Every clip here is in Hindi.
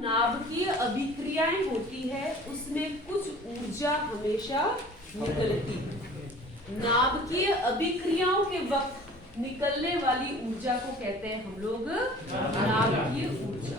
नाभिकीय अभिक्रियाएं होती है उसमें कुछ ऊर्जा हमेशा निकलती है। नाभिकीय अभिक्रियाओं के वक्त निकलने वाली ऊर्जा को कहते हैं हम लोग नाभिकीय ऊर्जा।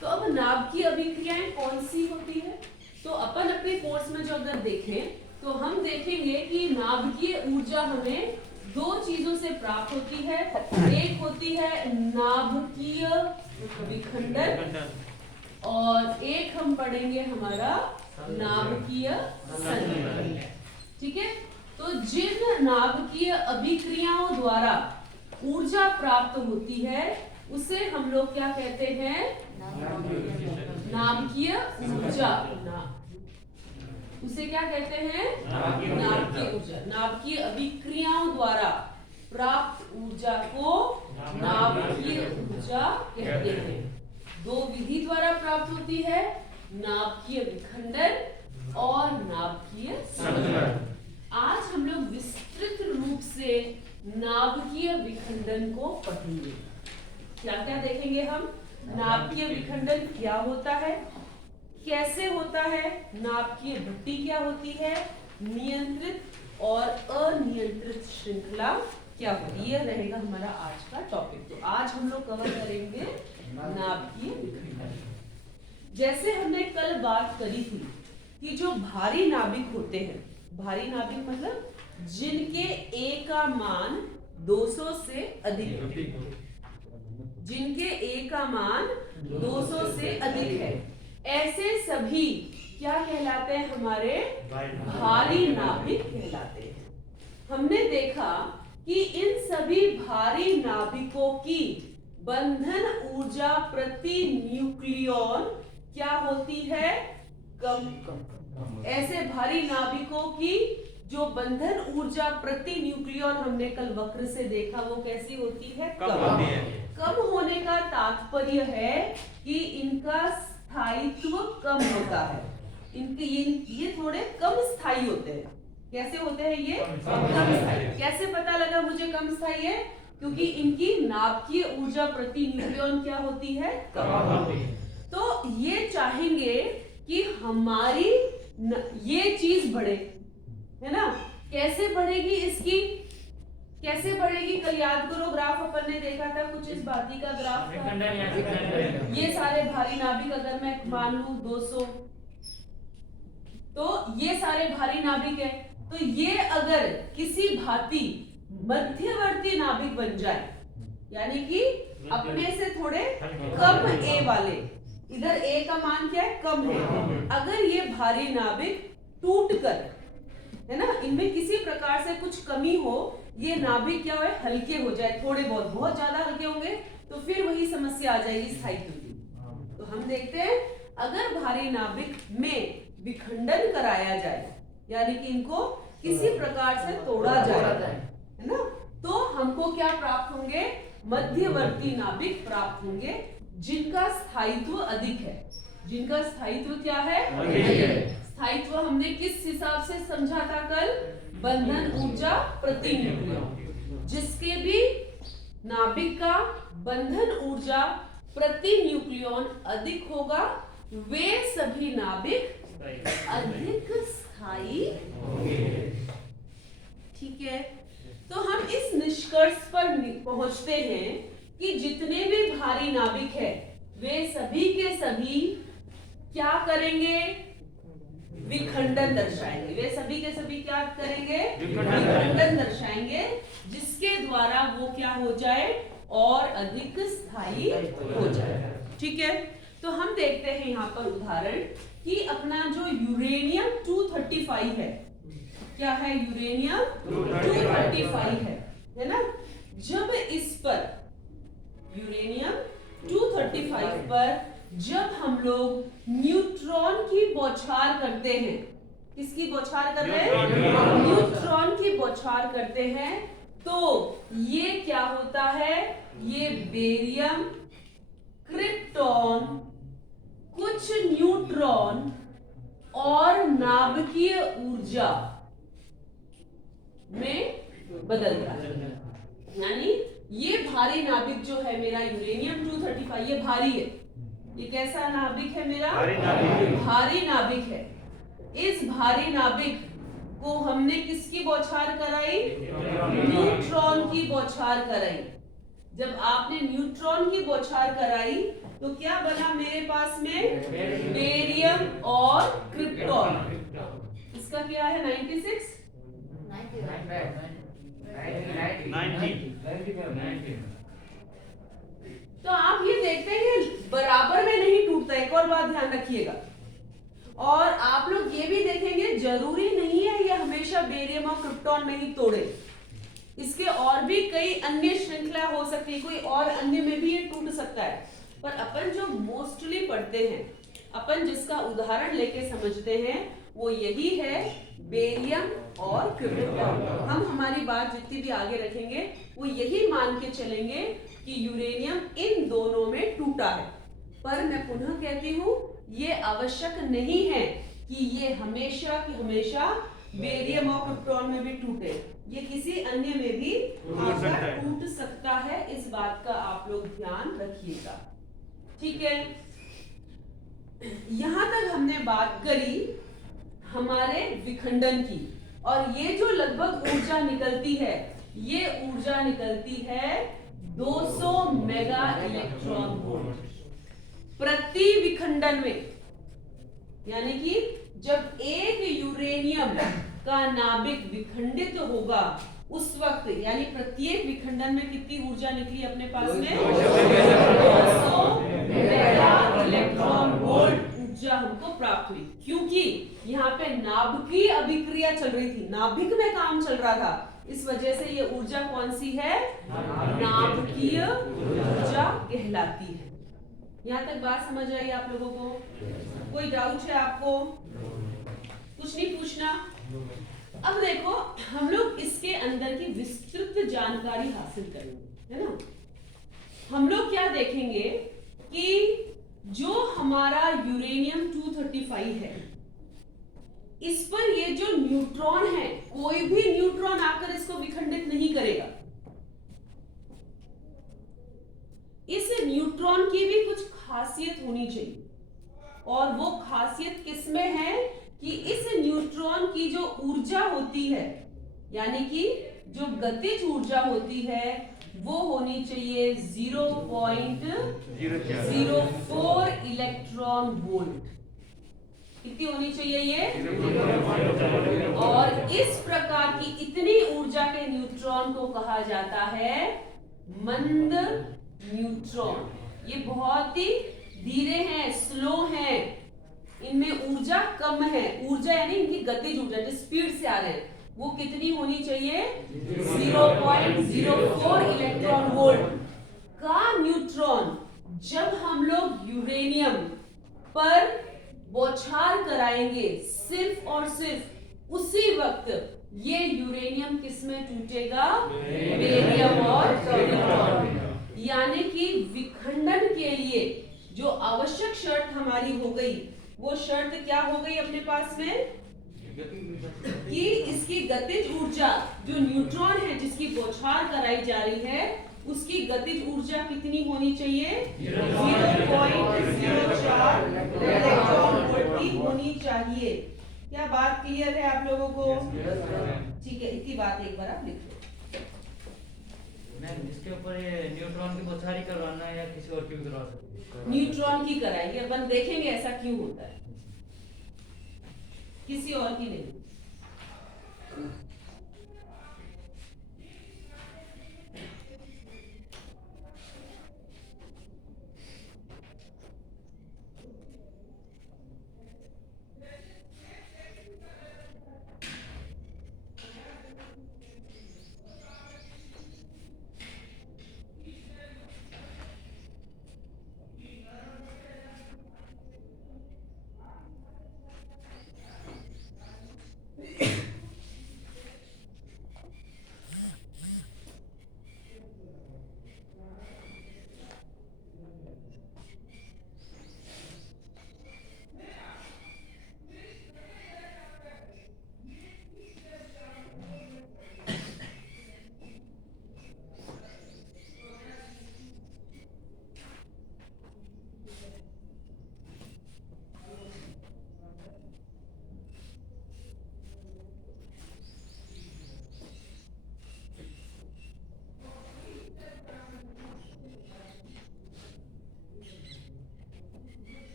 तो अब नाभिकीय अभिक्रियाएं कौन सी होती है? तो अपन अपने कोर्स में जो अगर देखें तो हम देखेंगे कि नाभिकीय ऊर्जा हमें दो चीजों से प्राप्त होती है। एक होती है नाभिकीय विखंडन और एक हम पढ़ेंगे हमारा नाभिकीय संघनन। ठीक है, तो जिन नाभिकीय अभिक्रियाओं द्वारा ऊर्जा प्राप्त होती है उसे हम लोग क्या कहते हैं? नाभिकीय ऊर्जा। उसे क्या कहते हैं? नाभिकीय ऊर्जा। नाभिकीय अभिक्रियाओं द्वारा प्राप्त ऊर्जा को नाभिकीय ऊर्जा कहते हैं। दो विधि द्वारा प्राप्त होती है, नाभिकीय विखंडन और नाभिकीय संघनन। आज हम लोग विस्तृत रूप से नाभिकीय विखंडन को पढ़ेंगे। क्या क्या देखेंगे हम? नाभिकीय विखंडन क्या होता है, कैसे होता है, नाभिकीय भट्टी क्या होती है, नियंत्रित और अनियंत्रित श्रृंखला क्या होती है। यह रहेगा हमारा आज का टॉपिक। तो आज हम लोग कवर करेंगे नाभिकीय विखंडन। जैसे हमने कल बात करी थी कि जो भारी नाभिक होते हैं, भारी नाभिक मतलब जिनके ए का मान 200 से अधिक है, जिनके ए का मान 200 से अधिक है, ऐसे सभी क्या कहलाते हैं? हमारे भारी नाभिक कहलाते हैं। हमने देखा कि इन सभी भारी नाभिकों की बंधन ऊर्जा प्रति न्यूक्लियॉन क्या होती है? कम। ऐसे भारी नाभिकों की जो बंधन ऊर्जा प्रति न्यूक्लियॉन हमने कल वक्र से देखा वो कैसी होती है? कम होने का तात्पर्य है कि इनका स्थायित्व कम होता है। इनके ये थोड़े कम स्थायी होते हैं। कैसे होते हैं ये? कम स्थायी। कैसे पता लगा मुझे कम स्थायी है? क्योंकि इनकी नाभिकीय ऊर्जा प्रति न्यूक्लियॉन क्या होती है? कम। तो ये चाहेंगे कि हमारी ये चीज बढ़े, है ना? कैसे बढ़ेगी इसकी? कैसे बढ़ेगी? कल याद करो, ग्राफ अपन ने देखा था कुछ इस बाती का ग्राफ था। ये सारे भारी नाभिक अगर मैं मान लूं 200, तो ये सारे भारी नाभिक है। तो ये अगर किसी भांति मध्यवर्ती नाभिक बन जाए, यानी कि अपने से थोड़े कम ए वाले, इधर ए का मान क्या है? कम है। अगर ये भारी नाभिक टूटकर, है ना, इनमें किसी प्रकार से कुछ कमी हो, ये नाभिक क्या है? हल्के हो जाए, थोड़े बहुत ज्यादा हल्के होंगे तो फिर वही समस्या आ जाएगी स्थायित्व की। तो हम देखते हैं अगर भारी नाभिक में विखंडन कराया जाए, यानी कि इनको किसी प्रकार से तोड़ा जाए, है ना, तो हमको क्या प्राप्त होंगे? मध्यवर्ती नाभिक प्राप्त होंगे जिनका स्थायित्व अधिक है। जिनका स्थायित्व क्या है? स्थायित्व हमने किस हिसाब से समझा था कल? बंधन ऊर्जा प्रति न्यूक्लियॉन। जिसके भी नाभिक का बंधन ऊर्जा प्रति न्यूक्लियॉन अधिक होगा वे सभी नाभिक अधिक स्थायी होंगे। ठीक है, तो हम इस निष्कर्ष पर पहुंचते हैं कि जितने भी भारी नाभिक है वे सभी के सभी क्या करेंगे? विखंडन दर्शाएंगे। वे सभी के सभी क्या करेंगे? विखंडन दर्शाएंगे, जिसके द्वारा वो क्या हो जाए? और अधिक स्थायी हो जाए। ठीक है, तो हम देखते हैं यहाँ पर उदाहरण कि अपना जो यूरेनियम 235 है, क्या है? यूरेनियम 235 है ना? जब इस पर यूरेनियम 235 पर जब हम लोग न्यूट्रॉन की बौछार करते हैं, किसकी बौछार कर रहे हैं? न्यूट्रॉन की बौछार करते हैं, तो ये क्या होता है? ये बेरियम, क्रिप्टॉन, कुछ न्यूट्रॉन और नाभिकीय ऊर्जा में बदलता है। यानी ये भारी नाभिक जो है मेरा यूरेनियम 235, ये भारी है, ये कैसा नाभिक है मेरा? भारी नाभिक। भारी नाभिक है। इस भारी नाभिक को हमने किसकी बौछार कराई? न्यूट्रॉन की बौछार कराई। जब आपने न्यूट्रॉन की बौछार कराई तो क्या बना मेरे पास में? बेरियम और क्रिप्टॉन। इसका क्या है? 96 तो आप ये देखते हैं ये बराबर में नहीं टूटता। एक और बात ध्यान रखिएगा, और आप लोग ये भी देखेंगे जरूरी नहीं है ये हमेशा बेरियम और क्रिप्टॉन में ही तोड़े। इसके और भी कई अन्य श्रृंखला हो सकती है, कोई और अन्य में भी ये टूट सकता है। पर अपन जो मोस्टली पढ़ते हैं, अपन जिसका उदाहरण लेके समझते हैं वो यही है, बेरियम और क्रिप्टॉन। हम हमारी बात जितनी भी आगे रखेंगे वो यही मान के चलेंगे कि यूरेनियम इन दोनों में टूटा है। पर मैं पुनः कहती हूँ ये आवश्यक नहीं है कि ये हमेशा की हमेशा बेरियम और क्रिप्टॉन में भी टूटे। ये किसी अन्य में भी टूट सकता है। इस बात का आप लोग ध्यान रखिएगा, ठीक है। यहां तक हमने बात करी हमारे विखंडन की, और ये जो लगभग ऊर्जा निकलती है, ये ऊर्जा निकलती है 200 मेगा इलेक्ट्रॉन वोल्ट प्रति विखंडन में। यानी कि जब एक यूरेनियम का नाभिक विखंडित होगा उस वक्त, यानी प्रत्येक विखंडन में कितनी ऊर्जा निकली अपने पास में? 200 मेगा इलेक्ट्रॉन वोल्ट ऊर्जा हमको प्राप्त हुई। क्योंकि यहाँ पे नाभिकीय अभिक्रिया चल रही थी, नाभिक में काम चल रहा था, इस वजह से ये ऊर्जा कौन सी है? नाभिकीय ऊर्जा कहलाती है। यहाँ तक बात समझ आई आप लोगों को? कोई डाउट है आपको? कुछ नहीं पूछना? अब देखो हम लोग इसके अंदर की विस्तृत जानकारी हासिल करेंगे, है ना। हम लोग क्या देखेंगे कि जो हमारा यूरेनियम 235 है, इस पर ये जो न्यूट्रॉन है, कोई भी न्यूट्रॉन आकर इसको विखंडित नहीं करेगा। इस न्यूट्रॉन की भी कुछ खासियत होनी चाहिए, और वो खासियत किसमें है कि इस न्यूट्रॉन की जो ऊर्जा होती है, यानी कि जो गतिज ऊर्जा होती है, वो होनी चाहिए 0.04 इलेक्ट्रॉन वोल्ट। कितनी होनी चाहिए ये? और इस प्रकार की इतनी ऊर्जा के न्यूट्रॉन को कहा जाता है मंद न्यूट्रॉन। ये बहुत ही धीरे हैं, स्लो हैं, इनमें ऊर्जा कम है। ऊर्जा यानी इनकी गतिज ऊर्जा जो स्पीड से आ रहे हैं, वो कितनी होनी चाहिए? 0.04 इलेक्ट्रॉन वोल्ट का न्यूट्रॉन जब हम लोग यूरेनियम पर बौछार कराएंगे, सिर्फ और सिर्फ उसी वक्त ये यूरेनियम किसमें टूटेगा? बेरियम और क्रिप्टॉन। यानी कि विखंडन के लिए जो आवश्यक शर्त हमारी हो गई, वो शर्त क्या हो गई अपने पास में कि इसकी गतिज ऊर्जा, जो न्यूट्रॉन है जिसकी बौछार कराई जा रही है, उसकी गतिज ऊर्जा कितनी होनी चाहिए? 0.04 इलेक्ट्रॉन वोल्ट की होनी चाहिए। क्या बात क्लियर है आप लोगों को? ठीक है, इतनी बात एक बार आप लिख लो। इसके ऊपर ये न्यूट्रॉन की बौछारी करवाना है या किसी और की भी करवा सकते हैं? न्यूट्रॉन की कराएंगे, अपन देखेंगे ऐसा क्यों होता है, किसी और की नहीं।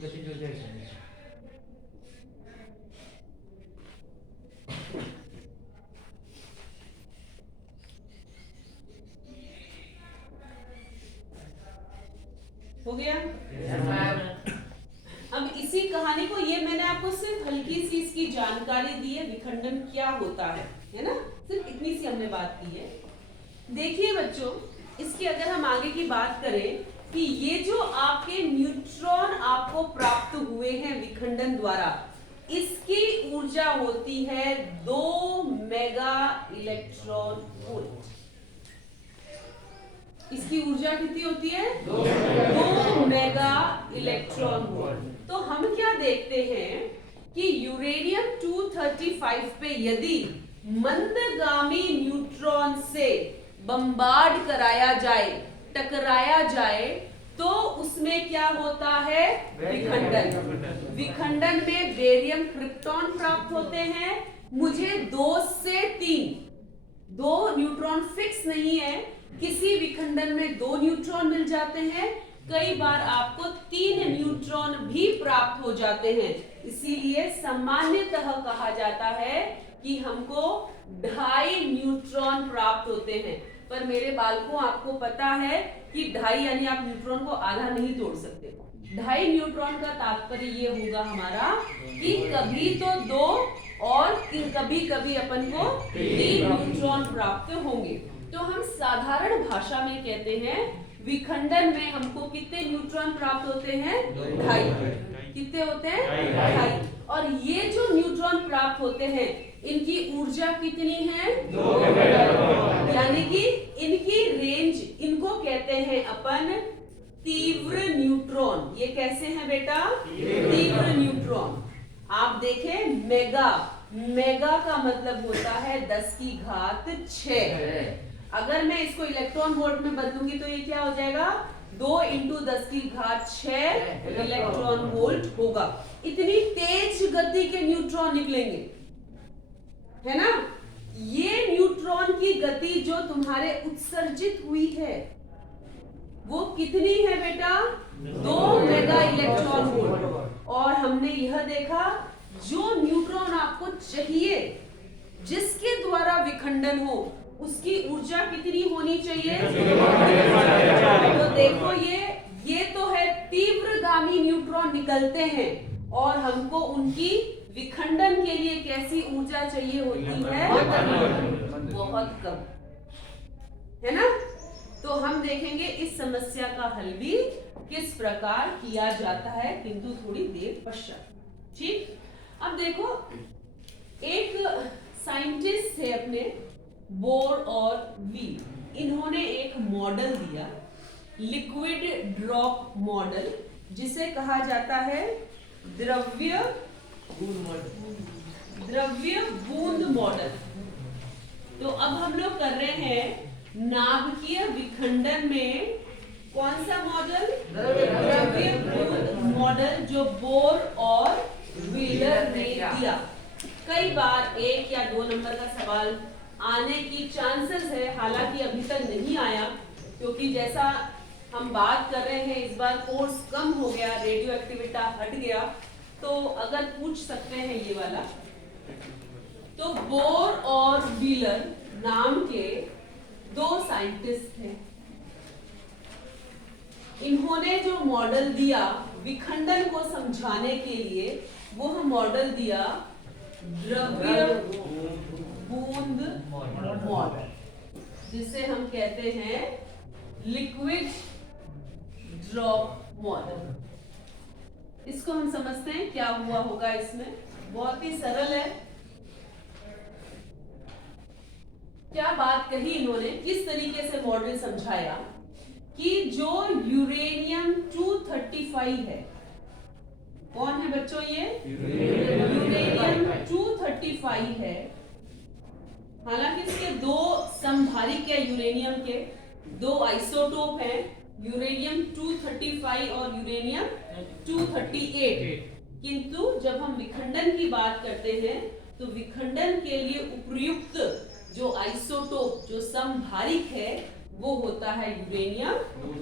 गतिज हो जाएगा। हो गया? अब इसी कहानी को, ये मैंने आपको सिर्फ हल्की सी इसकी जानकारी दी है, विखंडन क्या होता है ना? सिर्फ इतनी सी हमने बात की है। देखिए बच्चों, इसकी अगर हम आगे की बात करें कि ये जो आपके न्यूट्रॉन आपको प्राप्त हुए हैं विखंडन द्वारा, इसकी ऊर्जा होती है 2 मेगा इलेक्ट्रॉन वोल्ट। इसकी ऊर्जा कितनी होती है? 2 मेगा इलेक्ट्रॉन वोल्ट। तो हम क्या देखते हैं कि यूरेनियम 235 पे यदि मंदगामी न्यूट्रॉन से बम्बार्ड कराया जाए, टकराया जाए, तो उसमें क्या होता है? विखंडन। विखंडन में बेरियम क्रिप्टॉन प्राप्त होते हैं। मुझे 2 से 3, 2 न्यूट्रॉन फिक्स नहीं है, किसी विखंडन में 2 न्यूट्रॉन मिल जाते हैं, कई बार आपको 3 न्यूट्रॉन भी प्राप्त हो जाते हैं। इसीलिए सामान्यतः कहा जाता है कि हमको 2.5 न्यूट्रॉन प्राप्त होते हैं। पर मेरे बालकों, आपको पता है कि 2.5 यानी आप न्यूट्रॉन को आधा नहीं तोड़ सकते। 2.5 न्यूट्रॉन का तात्पर्य ये होगा हमारा कि कभी तो 2 और कभी कभी अपन को 3 न्यूट्रॉन प्राप्त होंगे। तो हम साधारण भाषा में कहते हैं विखंडन में हमको कितने न्यूट्रॉन प्राप्त होते हैं? 2.5। कितने होते हैं? 2.5। और ये जो न्यूट्रॉन प्राप्त होते हैं, इनकी ऊर्जा कितनी है? 2 मेगाटॉन। यानी कि इनकी रेंज, इनको कहते हैं अपन तीव्र न्यूट्रॉन। ये कैसे हैं बेटा? तीव्र न्यूट्रॉन। आप देखें, मेगा, मेगा का मतलब होता है 10 की घात 6। अगर मैं इसको इलेक्ट्रॉन वोल्ट में बदलूंगी तो ये क्या हो जाएगा? 2 × 10 की घात 6 इलेक्ट्रॉन वोल्ट होगा। इतनी तेज गति के न्यूट्रॉन निकलेंगे, है ना? ये न्यूट्रॉन की गति जो तुम्हारे उत्सर्जित हुई है, वो कितनी है बेटा? 2 मेगा इलेक्ट्रॉन वोल्ट। और हमने यह देखा, जो न्यूट्रॉन आपको चाहिए, जिसके द्वारा विखंडन हो, उसकी ऊर्जा कितनी होनी चाहिए? तो देखो, ये तो है तीव्रगामी न्यूट्रॉन निकलते हैं, और हमको उनकी विखंडन के लिए कैसी ऊर्जा चाहिए होती है? बहुत कम, है ना? तो हम देखेंगे इस समस्या का हल भी किस प्रकार किया जाता है, किंतु थोड़ी देर पश्चात। ठीक, अब देखो, एक साइंटिस्ट थे अपने, बोर और वील, इन्होंने एक मॉडल दिया, लिक्विड ड्रॉप मॉडल, जिसे कहा जाता है द्रव्य बूंद मॉडल। तो अब हम लोग कर रहे हैं नाभिकीय विखंडन में कौन सा मॉडल? द्रव्य बूंद मॉडल, जो बोर और व्हीलर ने दिया। कई बार 1 या 2 नंबर का सवाल आने की चांसेस है, हालांकि अभी तक नहीं आया, क्योंकि जैसा हम बात कर रहे हैं, इस बार कोर्स कम हो गया, रेडियो एक्टिविटी हट गया, तो अगर पूछ सकते हैं ये वाला। तो बोर और व्हीलर नाम के 2 साइंटिस्ट थे। इन्होंने जो मॉडल दिया विखंडन को समझाने के लिए, वह मॉडल दिया द्रव्य बूंद मॉडल, जिसे हम कहते हैं लिक्विड ड्रॉप मॉडल। इसको हम समझते हैं क्या हुआ होगा इसमें। बहुत ही सरल है। क्या बात कही इन्होंने, किस तरीके से मॉडल समझाया कि जो यूरेनियम 235 है, कौन है बच्चों? ये यूरेनियम 235 है। हालांकि इसके 2 समभारिक है, यूरेनियम के 2 आइसोटोप हैं, यूरेनियम 235 और यूरेनियम 238। किंतु जब हम विखंडन की बात करते हैं, तो विखंडन के लिए उपयुक्त जो आइसोटोप, जो समभारिक है, वो होता है यूरेनियम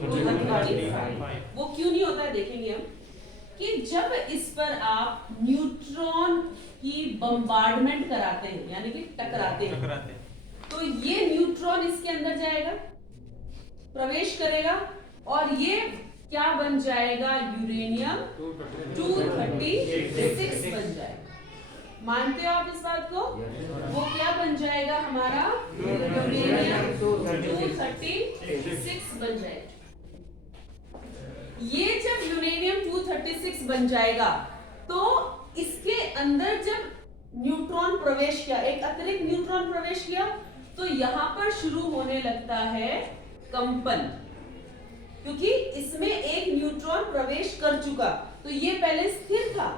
235। वो क्यों नहीं होता है देखेंगे हम, कि जब इस पर आप न्यूट्रॉन की बम्बार्डमेंट कराते हैं यानी कि टकराते हैं, तो ये न्यूट्रॉन इसके अंदर जाएगा, प्रवेश करेगा और ये क्या बन जाएगा, यूरेनियम 236 बन जाएगा। मानते हो आप इस बात को? वो क्या बन जाएगा हमारा, यूरेनियम 236 बन जाएगा। ये जब यूरेनियम 236 बन जाएगा तो इसके अंदर जब न्यूट्रॉन प्रवेश किया, एक अतिरिक्त न्यूट्रॉन प्रवेश किया, तो यहां पर शुरू होने लगता है कंपन, क्योंकि इसमें एक न्यूट्रॉन प्रवेश कर चुका। तो ये पहले स्थिर था,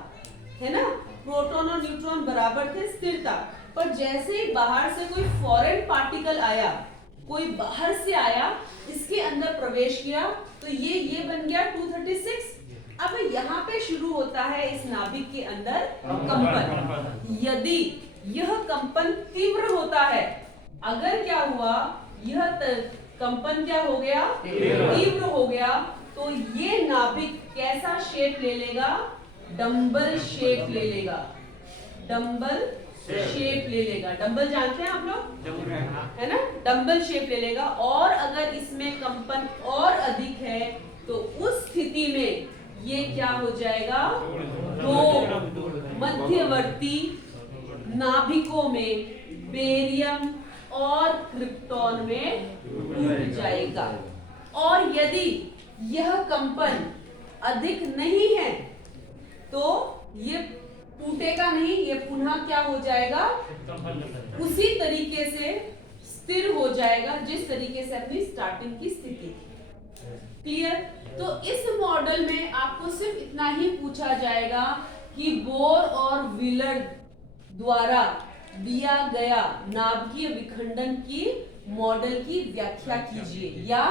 है ना, प्रोटॉन और न्यूट्रॉन बराबर थे, स्थिर था। पर जैसे ही बाहर से कोई फॉरेन पार्टिकल आया, कोई बाहर से आया, इसके अंदर प्रवेश किया, तो ये बन गया 236। अब यहाँ पे शुरू होता है इस नाभिक के अंदर कंपन। यदि यह कंपन तीव्र होता है, अगर क्या हुआ, यह कंपन क्या हो गया, तीव्र हो गया, तो ये नाभिक कैसा शेप ले लेगा, डंबल शेप ले लेगा, डंबल शेप ले लेगा। डंबल जानते हैं आप लोग, है ना, डंबल शेप ले लेगा। और अगर इसमें कंपन और अधिक है तो उस स्थिति में ये क्या हो जाएगा, दो मध्यवर्ती नाभिकों में बेरियम और क्रिप्टॉन में टूट जाएगा। और यदि यह कंपन अधिक नहीं है तो ये टूटेगा नहीं, ये पुनः क्या हो जाएगा, उसी तरीके से स्थिर हो जाएगा जिस तरीके से अपनी स्टार्टिंग की स्थिति थी। क्लियर? तो इस मॉडल में आपको सिर्फ इतना ही पूछा जाएगा कि बोर और व्हीलर द्वारा दिया गया नाभिकीय विखंडन की मॉडल की व्याख्या कीजिए, या